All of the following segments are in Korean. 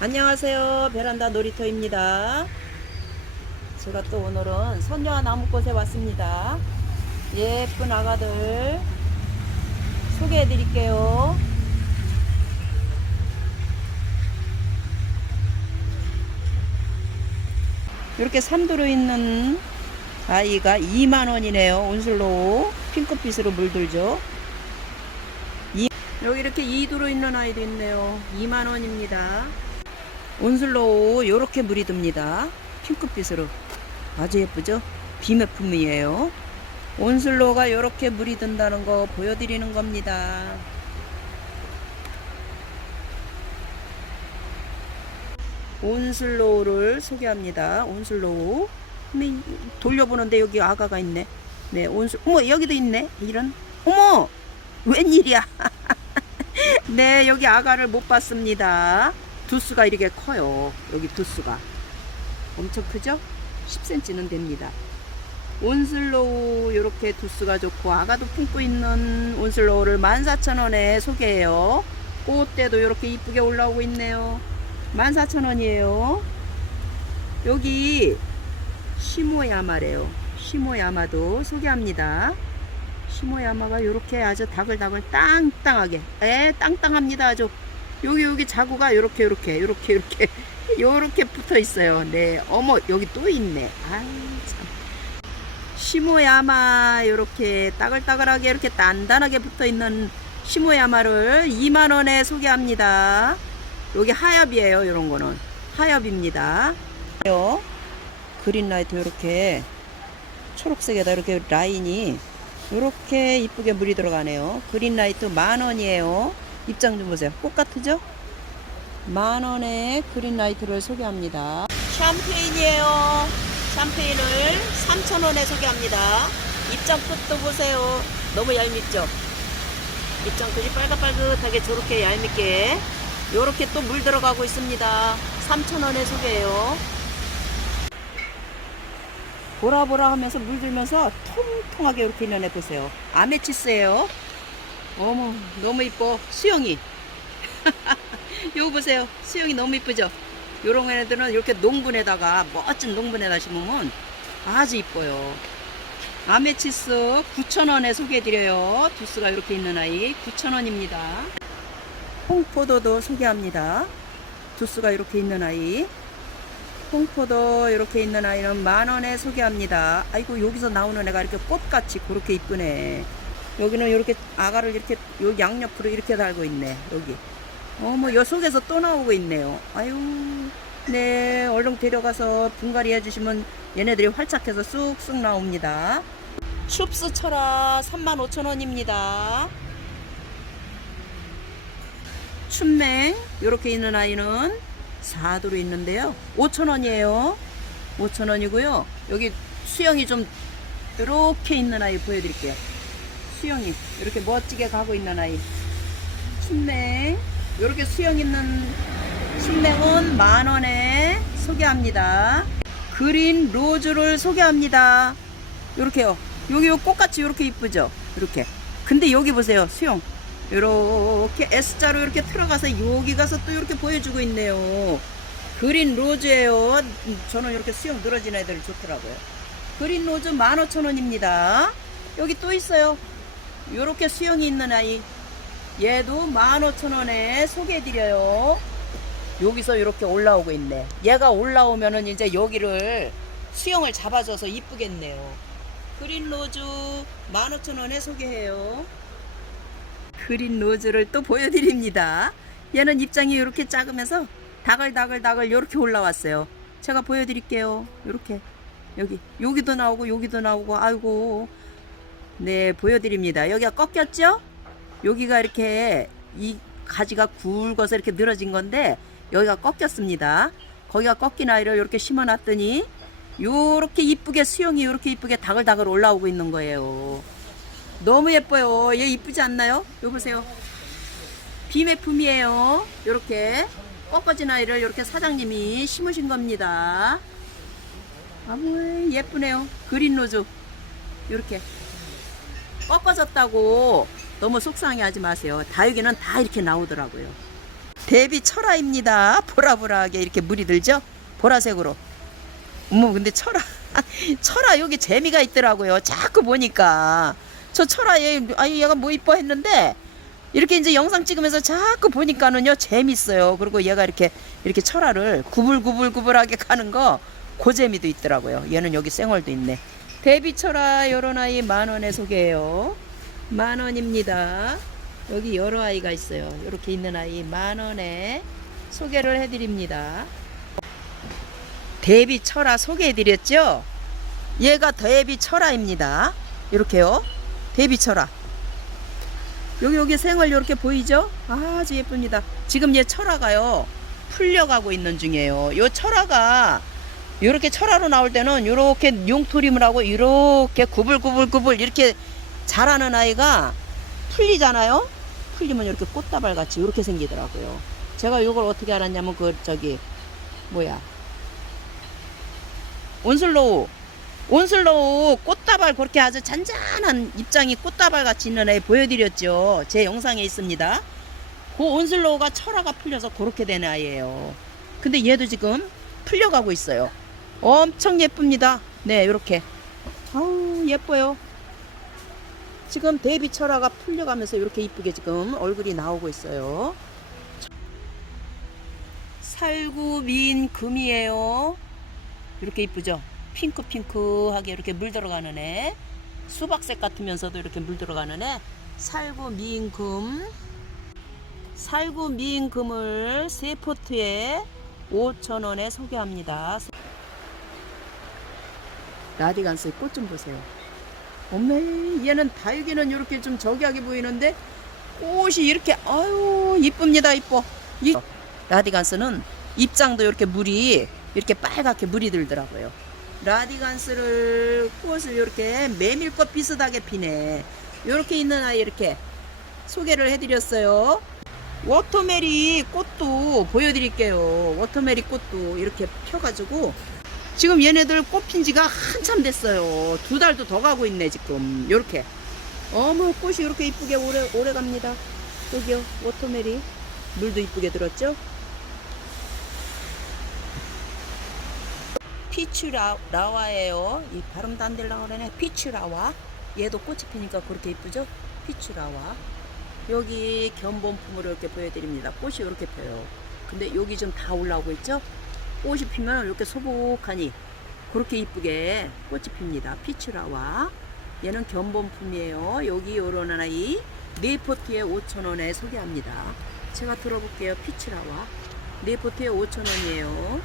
안녕하세요. 베란다 놀이터입니다. 제가 또 오늘은 선녀와 나무꽃에 왔습니다. 예쁜 아가들 소개해 드릴게요. 이렇게 삼두로 있는 아이가 2만원이네요. 온슬로 핑크빛으로 물들죠. 이- 여기 이렇게 2두로 있는 아이도 있네요. 2만원입니다. 온슬로우 요렇게 물이 듭니다. 핑크빛으로 아주 예쁘죠? 비매품이에요. 온슬로우가 요렇게 물이 든다는 거 보여드리는 겁니다. 온슬로우를 소개합니다. 온슬로우. 근데 돌려보는데 여기 아가가 있네. 네, 온슬. 어머 여기도 있네. 이런. 어머 웬일이야. 네, 여기 아가를 못 봤습니다. 두수가 이렇게 커요. 여기 두수가. 엄청 크죠? 10cm는 됩니다. 온슬로우 이렇게 두수가 좋고 아가도 품고 있는 온슬로우를 14,000원에 소개해요. 꽃대도 이렇게 이쁘게 올라오고 있네요. 14,000원이에요. 여기 시모야마래요. 시모야마도 소개합니다. 시모야마가 이렇게 아주 다글다글 땅땅하게 에 땅땅합니다 아주 여기 여기 자구가 요렇게 요렇게 요렇게 요렇게 요렇게 붙어 있어요. 네 어머 여기 또 있네. 아 참. 시모야마 요렇게 따글따글하게 이렇게 단단하게 붙어 있는 시모야마를 2만 원에 소개합니다. 여기 하엽이에요 요런 거는. 하엽입니다. 요 그린라이트 요렇게 초록색에다 이렇게 라인이 이렇게 이쁘게 물이 들어가네요. 그린라이트 만 원이에요. 입장 좀 보세요. 꽃 같으죠? 만 원에 그린라이트를 소개합니다. 샴페인이에요. 샴페인을 3천 원에 소개합니다. 입장 끝도 보세요. 너무 얄밉죠? 입장 끝이 빨갛빨갛하게 저렇게 얄밉게 이렇게 또 물 들어가고 있습니다. 3천 원에 소개해요. 보라보라 하면서 물들면서 통통하게 이렇게 있는 애 보세요. 아메치스예요. 어머 너무 이뻐. 수영이. 이거 보세요. 수영이 너무 이쁘죠? 요런 애들은 이렇게 농분에다가 멋진 농분에다 심으면 아주 이뻐요. 아메치스 9,000원에 소개해드려요. 두스가 이렇게 있는 아이 9,000원입니다. 홍포도도 소개합니다. 두스가 이렇게 있는 아이 홍포도 이렇게 있는 아이는 만 원에 소개합니다. 아이고 여기서 나오는 애가 이렇게 꽃같이 그렇게 이쁘네. 여기는 이렇게 아가를 이렇게 요 양옆으로 이렇게 달고 있네. 여기. 어머 요 속에서 또 나오고 있네요. 아유 네 얼른 데려가서 분갈이 해주시면 얘네들이 활착해서 쑥쑥 나옵니다. 춥스 철아 35,000원입니다. 춘맹 이렇게 있는 아이는 4도로 있는데요. 5,000원이에요. 5,000원이고요. 여기 수영이 좀 이렇게 있는 아이 보여드릴게요. 수영이 이렇게 멋지게 가고 있는 아이. 춘맹 이렇게 수영 있는 춘맹은 만 원에 소개합니다. 그린 로즈를 소개합니다. 이렇게요. 여기 요 꽃같이 이렇게 이쁘죠? 이렇게. 근데 여기 보세요. 수영. 이렇게 S자로 이렇게 들어가서 여기 가서 또 이렇게 보여주고 있네요. 그린 로즈예요. 저는 이렇게 수영 늘어진 애들 좋더라고요. 그린 로즈 15,000원입니다. 여기 또 있어요. 이렇게 수영이 있는 아이. 얘도 15,000원에 소개해드려요. 여기서 이렇게 올라오고 있네. 얘가 올라오면은 이제 여기를 수영을 잡아줘서 이쁘겠네요. 그린 로즈 15,000원에 소개해요. 그린 로즈를 또 보여드립니다. 얘는 입장이 이렇게 작으면서 다글다글다글 이렇게 올라왔어요. 제가 보여드릴게요. 이렇게 여기 여기도 나오고 여기도 나오고 아이고 네 보여드립니다. 여기가 꺾였죠? 여기가 이렇게 이 가지가 굵어서 이렇게 늘어진 건데 여기가 꺾였습니다. 거기가 꺾인 아이를 이렇게 심어놨더니 요렇게 이쁘게 수영이 요렇게 이쁘게 다글다글 올라오고 있는 거예요. 너무 예뻐요. 얘 이쁘지 않나요? 요 보세요. 비매품이에요. 요렇게 꺾어진 아이를 이렇게 사장님이 심으신 겁니다. 아무 예쁘네요. 그린 로즈. 요렇게 꺾어졌다고 너무 속상해하지 마세요. 다육이는 다 이렇게 나오더라고요. 대비 철화입니다. 보라보라하게 이렇게 물이 들죠? 보라색으로. 어머 근데 철화 철화 여기 재미가 있더라고요. 자꾸 보니까 저 철화 얘 아니 얘가 뭐 이뻐 했는데 이렇게 이제 영상 찍으면서 자꾸 보니까는요 재밌어요. 그리고 얘가 이렇게 이렇게 철화를 구불구불구불하게 가는 거그 재미도 있더라고요. 얘는 여기 쌩얼도 있네. 대비 철화 요런 아이 만 원에 소개해요. 만 원입니다. 여기 여러 아이가 있어요. 이렇게 있는 아이 만 원에 소개를 해드립니다. 대비 철화 소개해드렸죠? 얘가 대비 철화입니다. 이렇게요. 대비 철화. 여기 여기 생얼 이렇게 보이죠? 아주 예쁩니다. 지금 얘 철화가요 풀려가고 있는 중이에요. 요 철화가 이렇게 철화로 나올 때는 이렇게 용토림을 하고 이렇게 구불구불구불 이렇게 자라는 아이가 풀리잖아요. 풀리면 이렇게 꽃다발 같이 이렇게 생기더라고요. 제가 이걸 어떻게 알았냐면 그 저기 뭐야 온슬로우 온슬로우 꽃다발 그렇게 아주 잔잔한 입장이 꽃다발 같이 있는 애 보여드렸죠. 제 영상에 있습니다. 그 온슬로우가 철화가 풀려서 그렇게 된 아이예요. 근데 얘도 지금 풀려가고 있어요. 엄청 예쁩니다. 네, 이렇게. 아우 예뻐요. 지금 데뷔 철화가 풀려가면서 이렇게 이쁘게 지금 얼굴이 나오고 있어요. 살구 민 금이에요. 이렇게 이쁘죠? 핑크핑크하게 이렇게 물 들어가는 애. 수박색 같으면서도 이렇게 물 들어가는 애. 살구 미인금. 살구 미인금을 세 포트에 5,000원에 소개합니다. 라디간스의 꽃 좀 보세요. 어메, 얘는 다육이는 이렇게 좀 저기하게 보이는데 꽃이 이렇게 아유 이쁩니다, 이뻐. 이 라디간스는 입장도 이렇게 물이 이렇게 빨갛게 물이 들더라고요. 라디간스를 꽃을 이렇게 메밀꽃 비슷하게 피네. 이렇게 있는 아이 이렇게 소개를 해드렸어요. 워터메리 꽃도 보여드릴게요. 워터메리 꽃도 이렇게 펴가지고 지금 얘네들 꽃핀 지가 한참 됐어요. 두 달도 더 가고 있네 지금. 요렇게. 어머 꽃이 이렇게 이쁘게 오래 오래 갑니다. 여기요 워터메리 물도 이쁘게 들었죠? 피츄라와예요. 이 발음도 안 될라 그러네. 피츄라와. 얘도 꽃이 피니까 그렇게 이쁘죠? 피츄라와. 여기 견본품으로 이렇게 보여드립니다. 꽃이 이렇게 펴요. 근데 여기 좀 다 올라오고 있죠? 꽃이 피면 이렇게 소복하니 그렇게 이쁘게 꽃이 핍니다. 피츄라와. 얘는 견본품이에요. 여기 요런 아이 네 포트에 5,000원에 소개합니다. 제가 들어볼게요. 피츄라와. 네 포트에 5,000원이에요.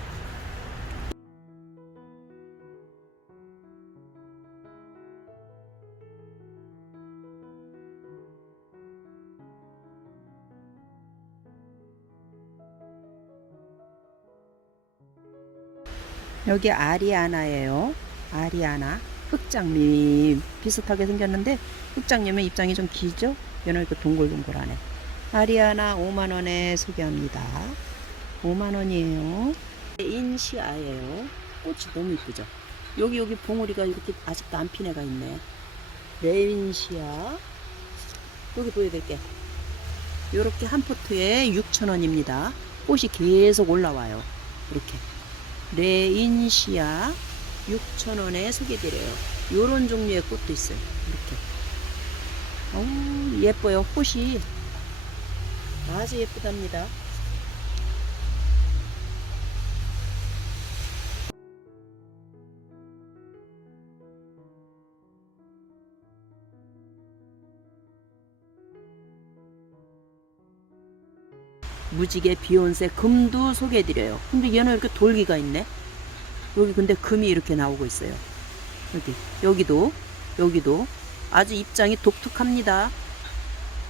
여기 아리아나예요. 아리아나. 흑장미 비슷하게 생겼는데 흑장미면 입장이 좀 기죠? 얘는 이렇게 동글동글하네. 아리아나 5만원에 소개합니다. 5만원이에요. 인시아예요. 꽃이 너무 이쁘죠? 여기 여기 봉우리가 이렇게 아직도 안 핀 애가 있네. 레인시아. 여기 보여드릴게. 요렇게 한 포트에 6,000원입니다. 꽃이 계속 올라와요. 이렇게. 레인시아 6,000원에 소개드려요. 요런 종류의 꽃도 있어요. 이렇게. 어우, 예뻐요. 꽃이 아주 예쁘답니다. 무지개 비욘세 금도 소개해드려요. 근데 얘는 이렇게 돌기가 있네. 여기 근데 금이 이렇게 나오고 있어요. 여기 여기도 여기도 아주 입장이 독특합니다.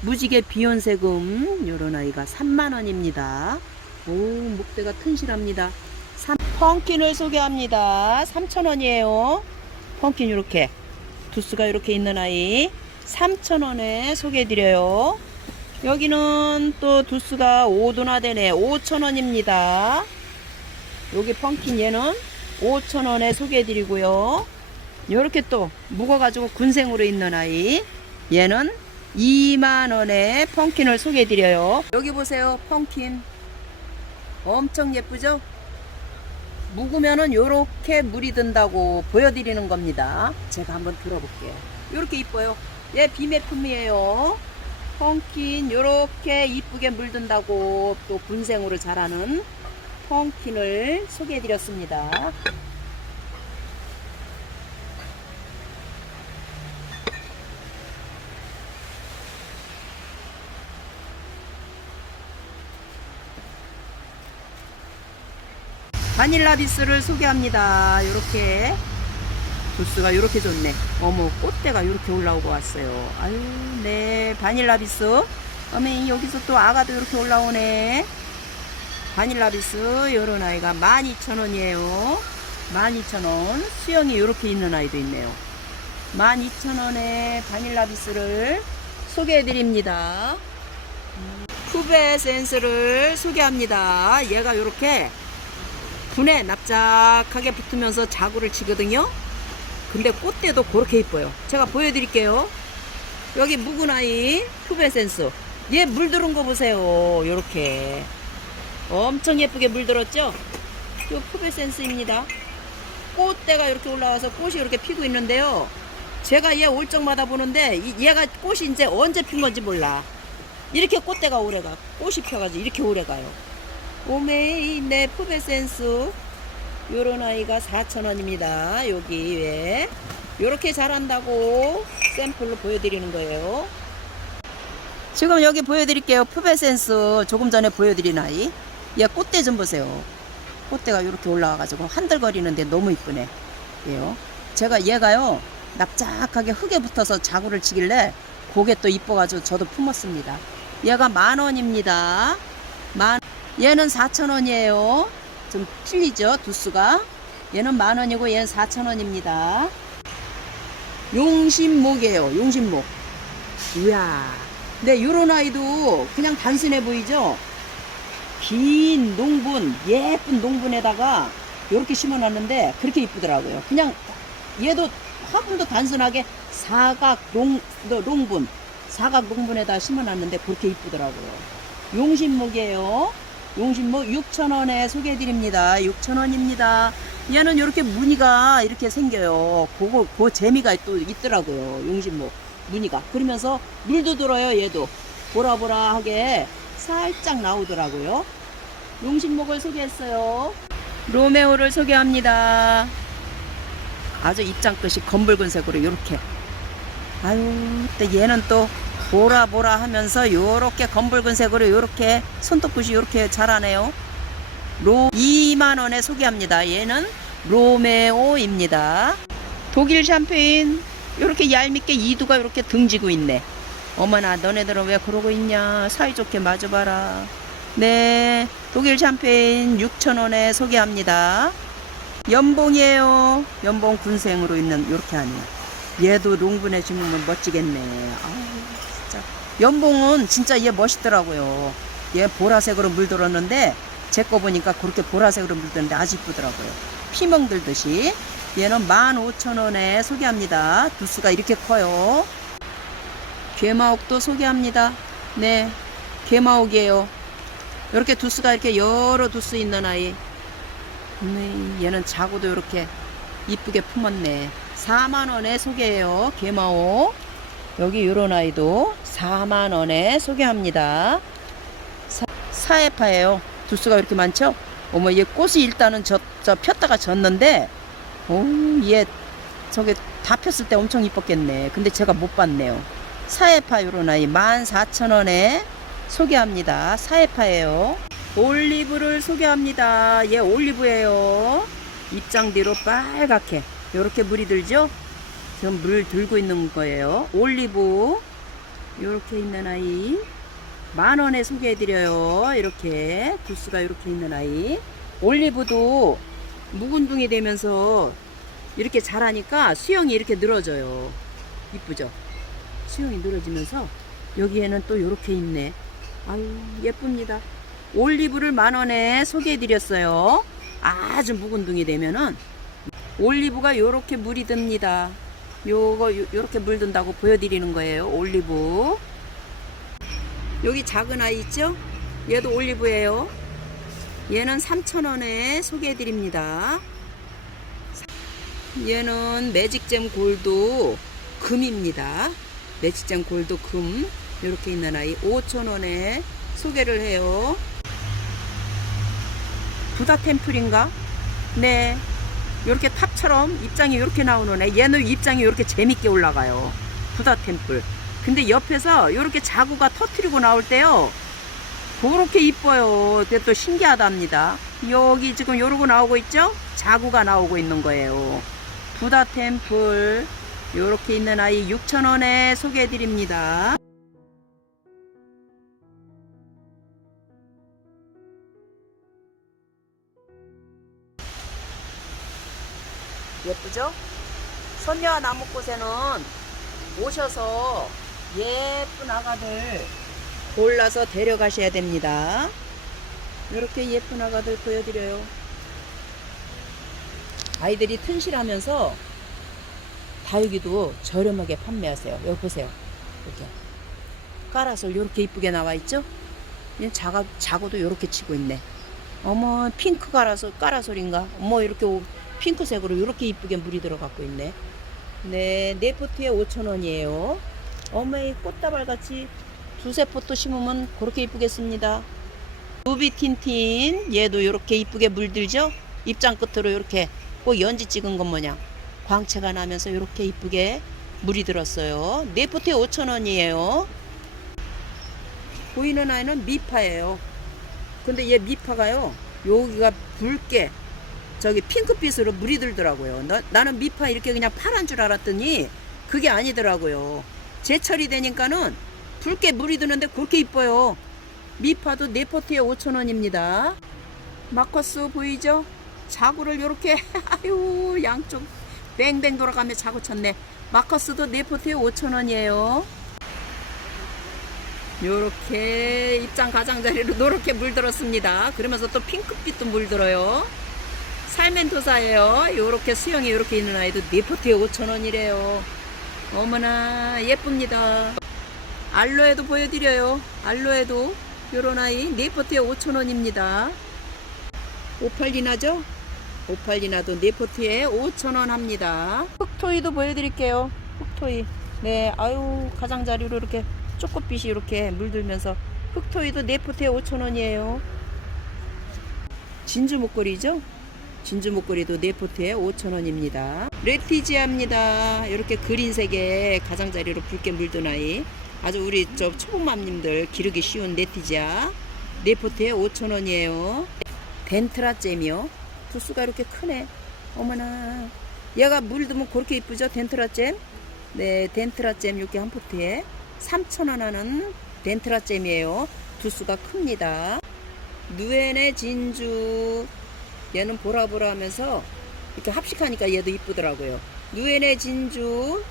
무지개 비욘세 금 요런 아이가 3만 원입니다. 오 목대가 튼실합니다. 3, 펑킨을 소개합니다. 3천 원이에요. 펑킨 이렇게 두수가 이렇게 있는 아이 3천 원에 소개해드려요. 여기는 또 두수가 5도나 되네. 5,000원입니다. 여기 펑킨 얘는 5,000원에 소개해드리고요. 이렇게 또 묵어가지고 군생으로 있는 아이. 얘는 2만원에 펑킨을 소개해드려요. 여기 보세요. 펑킨. 엄청 예쁘죠? 묵으면은 요렇게 물이 든다고 보여드리는 겁니다. 제가 한번 들어볼게요. 요렇게 이뻐요. 얘 비매품이에요. 펑킨 요렇게 이쁘게 물든다고 또 군생으로 자라는 펑킨을 소개해 드렸습니다. 바닐라 비스를 소개합니다. 이렇게 도수가 이렇게 좋네. 어머 꽃대가 이렇게 올라오고 왔어요. 아유 네 바닐라 비스. 어메 여기서 또 아가도 이렇게 올라오네. 바닐라 비스 요런 아이가 12,000원이에요. 12,000원. 수영이 이렇게 있는 아이도 있네요. 12,000원에 바닐라 비스를 소개해 드립니다. 쿠베 센스를 소개합니다. 얘가 이렇게 분에 납작하게 붙으면서 자구를 치거든요. 근데 꽃대도 그렇게 이뻐요. 제가 보여드릴게요. 여기 묵은 아이 푸베센스. 얘 물들은 거 보세요. 요렇게. 엄청 예쁘게 물들었죠? 요 푸베센스입니다. 꽃대가 이렇게 올라와서 꽃이 이렇게 피고 있는데요. 제가 얘 올 적마다 보는데 이- 얘가 꽃이 이제 언제 핀 건지 몰라. 이렇게 꽃대가 오래가. 꽃이 펴가지고 이렇게 오래가요. 오메이 네 푸베센스 요런 아이가 4,000원입니다. 여기 왜 요렇게 자란다고 샘플로 보여드리는 거예요. 지금 여기 보여드릴게요. 푸베센스 조금 전에 보여드린 아이. 얘 꽃대 좀 보세요. 꽃대가 이렇게 올라와가지고 한들거리는데 너무 이쁘네. 얘요. 제가 얘가요 납작하게 흙에 붙어서 자구를 치길래 고개 또 이뻐가지고 저도 품었습니다. 얘가 만 원입니다. 만 얘는 4,000원이에요. 좀 틀리죠, 두수가. 얘는 만 원이고 얘는 4,000원입니다. 용신목이에요, 용신목. 이야. 근데 요런 아이도 그냥 단순해 보이죠? 긴 농분, 예쁜 농분에다가 이렇게 심어 놨는데 그렇게 이쁘더라고요. 그냥 얘도 화분도 단순하게 사각 농, 농분, 사각 농분에다 심어 놨는데 그렇게 이쁘더라고요. 용신목이에요. 용신목 6,000원에 소개해드립니다. 6,000원입니다. 얘는 이렇게 무늬가 이렇게 생겨요. 그거, 그 재미가 또 있더라고요. 용신목. 무늬가. 그러면서 물도 들어요, 얘도. 보라보라하게 살짝 나오더라고요. 용신목을 소개했어요. 로메오를 소개합니다. 아주 입장 끝이 검붉은 색으로 이렇게. 아유, 또 얘는 또 보라 보라 하면서 요렇게 검붉은 색으로 요렇게 손톱끝이 요렇게 자라네요. 로 2만 원에 소개합니다. 얘는 로메오입니다. 독일 샴페인 요렇게 얄밉게 이두가 요렇게 등지고 있네. 어머나 너네들은 왜 그러고 있냐 사이좋게 마주봐라. 네 독일 샴페인 6,000원에 소개합니다. 연봉이에요. 연봉 군생으로 있는 요렇게 하네요. 얘도 농분에 심으면 멋지겠네. 진짜. 연봉은 진짜 얘 멋있더라고요. 얘 보라색으로 물들었는데 제 거 보니까 그렇게 보라색으로 물들었는데 아주 이쁘더라고요. 피멍 들듯이. 얘는 15,000원에 소개합니다. 두수가 이렇게 커요. 괴마옥도 소개합니다. 네, 괴마옥이에요. 이렇게 두수가 이렇게 여러 두수 있는 아이. 네, 얘는 자고도 이렇게 이쁘게 품었네. 4만원에 소개해요. 개마오. 여기 요런 아이도 4만원에 소개합니다. 사, 사해파예요. 두수가 이렇게 많죠? 어머, 얘 꽃이 일단은 저, 저 폈다가 졌는데, 오, 얘 저게 다 폈을 때 엄청 이뻤겠네. 근데 제가 못 봤네요. 사해파 요런 아이 14,000원에 소개합니다. 사해파예요. 올리브를 소개합니다. 얘 올리브예요. 입장 뒤로 빨갛게 이렇게 물이 들죠? 지금 물 들고 있는 거예요. 올리브 이렇게 있는 아이 만 원에 소개해드려요. 이렇게 두수가 이렇게 있는 아이. 올리브도 묵은둥이 되면서 이렇게 자라니까 수영이 이렇게 늘어져요. 이쁘죠? 수영이 늘어지면서 여기에는 또 이렇게 있네. 아유 예쁩니다. 올리브를 만 원에 소개해드렸어요. 아주 묵은둥이 되면은 올리브가 요렇게 물이 듭니다. 요거 요- 요렇게 물 든다고 보여드리는 거예요. 올리브. 여기 작은 아이 있죠? 얘도 올리브예요. 얘는 3,000원에 소개해드립니다. 얘는 매직잼 골드 금입니다. 매직잼 골드 금 이렇게 있는 아이 5,000원에 소개를 해요. 부다 템플인가? 네. 이렇게 탑처럼 입장이 이렇게 나오는 애. 얘는 입장이 이렇게 재밌게 올라가요. 부다 템플. 근데 옆에서 이렇게 자구가 터트리고 나올 때요. 그렇게 이뻐요. 그게 또 신기하답니다. 여기 지금 요러고 나오고 있죠? 자구가 나오고 있는 거예요. 부다 템플. 요렇게 있는 아이 6,000원에 소개해 드립니다. 예쁘죠? 선녀와 나무꽃에는 오셔서 예쁜 아가들 골라서 데려가셔야 됩니다. 이렇게 예쁜 아가들 보여드려요. 아이들이 튼실하면서 다육이도 저렴하게 판매하세요. 여기 보세요. 이렇게 까라솔 이렇게 이쁘게 나와 있죠? 얘 자가, 자고도 이렇게 치고 있네. 어머 핑크 까라솔 까라솔인가? 어머 이렇게 오- 핑크색으로 이렇게 이쁘게 물이 들어갖고 있네. 네, 네 포트에 5,000원이에요. 어머 이 꽃다발 같이 두세 포트 심으면 그렇게 이쁘겠습니다. 루비 틴틴 얘도 이렇게 이쁘게 물들죠? 입장 끝으로 이렇게 꼭 연지 찍은 것 모양 광채가 나면서 이렇게 이쁘게 물이 들었어요. 네 포트에 5,000원이에요. 보이는 아이는 미파예요. 근데 얘 미파가요. 여기가 붉게 저기 핑크빛으로 물이 들더라고요. 나, 나는 미파 이렇게 그냥 파란 줄 알았더니 그게 아니더라고요. 제철이 되니까는 붉게 물이 드는데 그렇게 이뻐요. 미파도 네 포트에 5,000원입니다. 마커스 보이죠? 자구를 이렇게 아유 양쪽 뱅뱅 돌아가며 자구 쳤네. 마커스도 네 포트에 5,000원이에요. 요렇게 입장 가장자리로 노랗게 물들었습니다. 그러면서 또 핑크빛도 물들어요. 살멘토사예요. 요렇게 수영이 요렇게 있는 아이도 네포트에 5,000원이래요. 어머나 예쁩니다. 알로에도 보여드려요. 알로에도 요런 아이 네포트에 5,000원입니다. 오팔리나죠? 오팔리나도 네포트에 5,000원 합니다. 흑토이도 보여드릴게요. 흑토이. 네, 아유 가장자리로 이렇게 초코빛이 이렇게 물들면서 흑토이도 네포트에 5,000원이에요. 진주 목걸이죠? 진주 목걸이도 네포트에 5,000원입니다. 레티지아입니다. 이렇게 그린색의 가장자리로 붉게 물든 아이. 아주 우리 저 초복맘님들 기르기 쉬운 네티지아. 네포트에 5,000원이에요. 덴트라 잼이요. 두수가 이렇게 크네. 어머나. 얘가 물드면 그렇게 이쁘죠? 덴트라 잼. 네, 덴트라 잼 이렇게 한 포트에 3,000원 하는 덴트라 잼이에요. 두수가 큽니다. 누에네 진주. 얘는 보라보라 하면서 이렇게 합식하니까 얘도 이쁘더라고요. 누에네 진주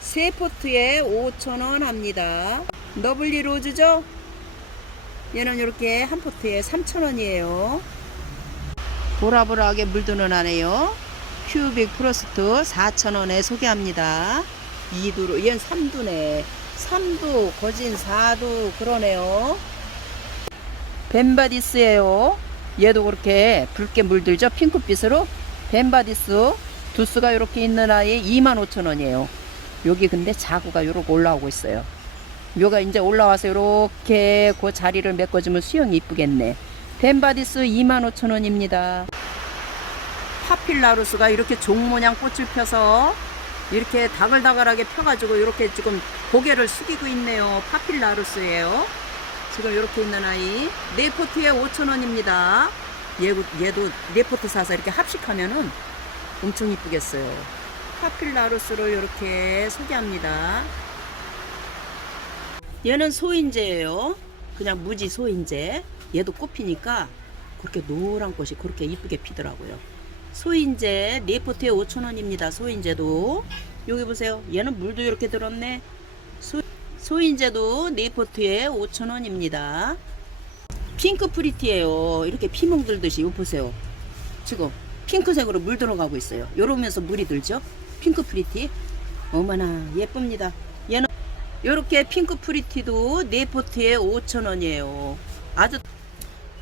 세 포트에 5,000원 합니다. 너블리 로즈죠? 얘는 이렇게 한 포트에 3,000원이에요. 보라보라하게 물드는 아네요. 큐빅 프로스트 4,000원에 소개합니다. 2두로, 얘는 3두네. 3두, 거진 4두, 그러네요. 벤바디스예요. 얘도 그렇게 붉게 물들죠. 핑크빛으로. 벤바디스 두수가 이렇게 있는 아이 25,000원이에요. 여기 근데 자구가 요렇게 올라오고 있어요. 요가 이제 올라와서 이렇게 그 자리를 메꿔주면 수영이 이쁘겠네. 벤바디스 25,000원입니다. 파필라루스가 이렇게 종 모양 꽃을 펴서 이렇게 다글다글하게 펴가지고 이렇게 지금 고개를 숙이고 있네요. 파필라루스예요. 지금 이렇게 있는 아이 네포트에 5,000원입니다. 얘, 얘도 네포트 사서 이렇게 합식하면은 엄청 이쁘겠어요. 파필라루스를 이렇게 소개합니다. 얘는 소인재예요. 그냥 무지 소인재. 얘도 꽃피니까 그렇게 노란 꽃이 그렇게 이쁘게 피더라고요. 소인재 네포트에 5,000원입니다. 소인재도 여기 보세요. 얘는 물도 이렇게 들었네. 소, 소인재도 네포트에 5,000원입니다. 핑크 프리티예요. 이렇게 피멍 들듯이 이거 보세요. 지금 핑크색으로 물 들어가고 있어요. 이러면서 물이 들죠. 핑크 프리티. 어머나 예쁩니다. 얘는 이렇게 핑크 프리티도 네포트에 5,000원이에요. 아주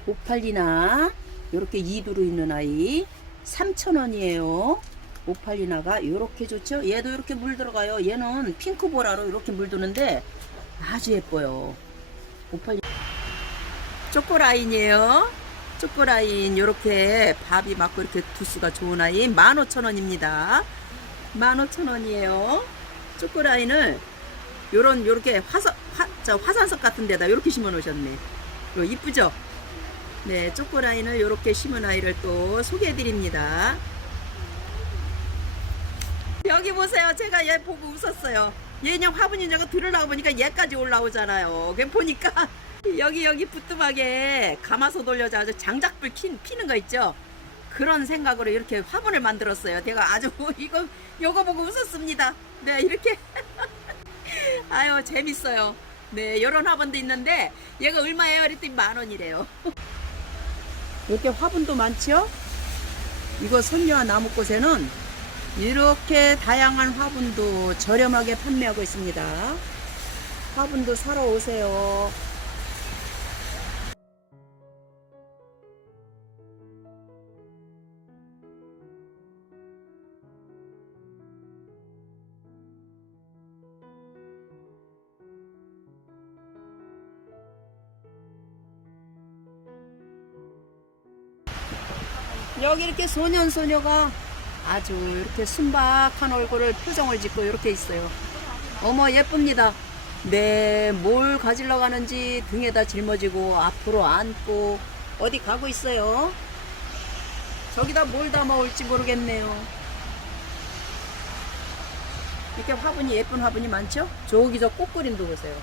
오팔리나 이렇게 2두로 있는 아이 3,000원이에요. 오팔리나가 이렇게 좋죠? 얘도 이렇게 물 들어가요. 얘는 핑크보라로 이렇게 물 드는데 아주 예뻐요. 오팔리 초코라인이에요. 초코라인 이렇게 밥이 맞고 이렇게 두수가 좋은 아이 15,000원입니다. 15,000원이에요. 초코라인을 요런 요렇게 화산 화, 저 화산석 같은 데다 요렇게 심어 놓으셨네. 요 이쁘죠? 네, 초코라인을 요렇게 심은 아이를 또 소개해 드립니다. 여기 보세요. 제가 얘 보고 웃었어요. 얘 그냥 화분 인자가 들으려고 보니까 얘까지 올라오잖아요. 그 보니까 여기 여기 부뚜막에 감아서 돌려서 아주 장작불 키, 피는 거 있죠. 그런 생각으로 이렇게 화분을 만들었어요. 제가 아주 이거 요거 보고 웃었습니다. 네, 이렇게 아유 재밌어요. 네, 이런 화분도 있는데 얘가 얼마예요? 그랬더니 만 원이래요. 이렇게 화분도 많죠? 이거 선녀와 나무꽃에는 이렇게 다양한 화분도 저렴하게 판매하고 있습니다. 화분도 사러 오세요. 여기 이렇게 소년 소녀가 아주 이렇게 순박한 얼굴을 표정을 짓고 이렇게 있어요. 어머 예쁩니다. 네, 뭘 가지러 가는지 등에다 짊어지고 앞으로 안고 어디 가고 있어요. 저기다 뭘 담아올지 모르겠네요. 이렇게 화분이 예쁜 화분이 많죠? 저기 저 꽃그림도 보세요.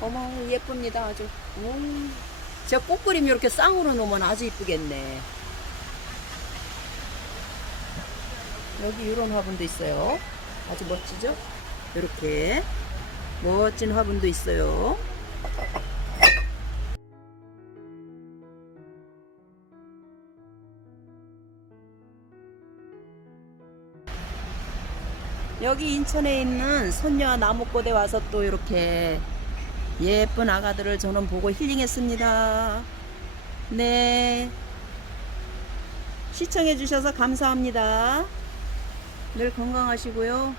어머 예쁩니다 아주. 음. 저 꽃그림 이렇게 쌍으로 놓으면 아주 이쁘겠네. 여기 이런 화분도 있어요. 아주 멋지죠? 이렇게 멋진 화분도 있어요. 여기 인천에 있는 선녀 나무꽃에 와서 또 이렇게 예쁜 아가들을 저는 보고 힐링했습니다. 네. 시청해주셔서 감사합니다. 늘 건강하시고요.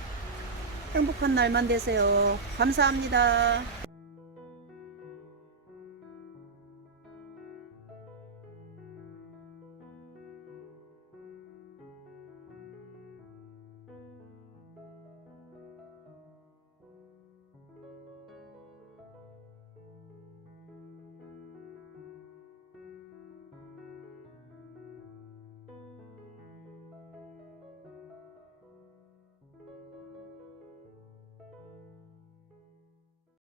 행복한 날만 되세요. 감사합니다.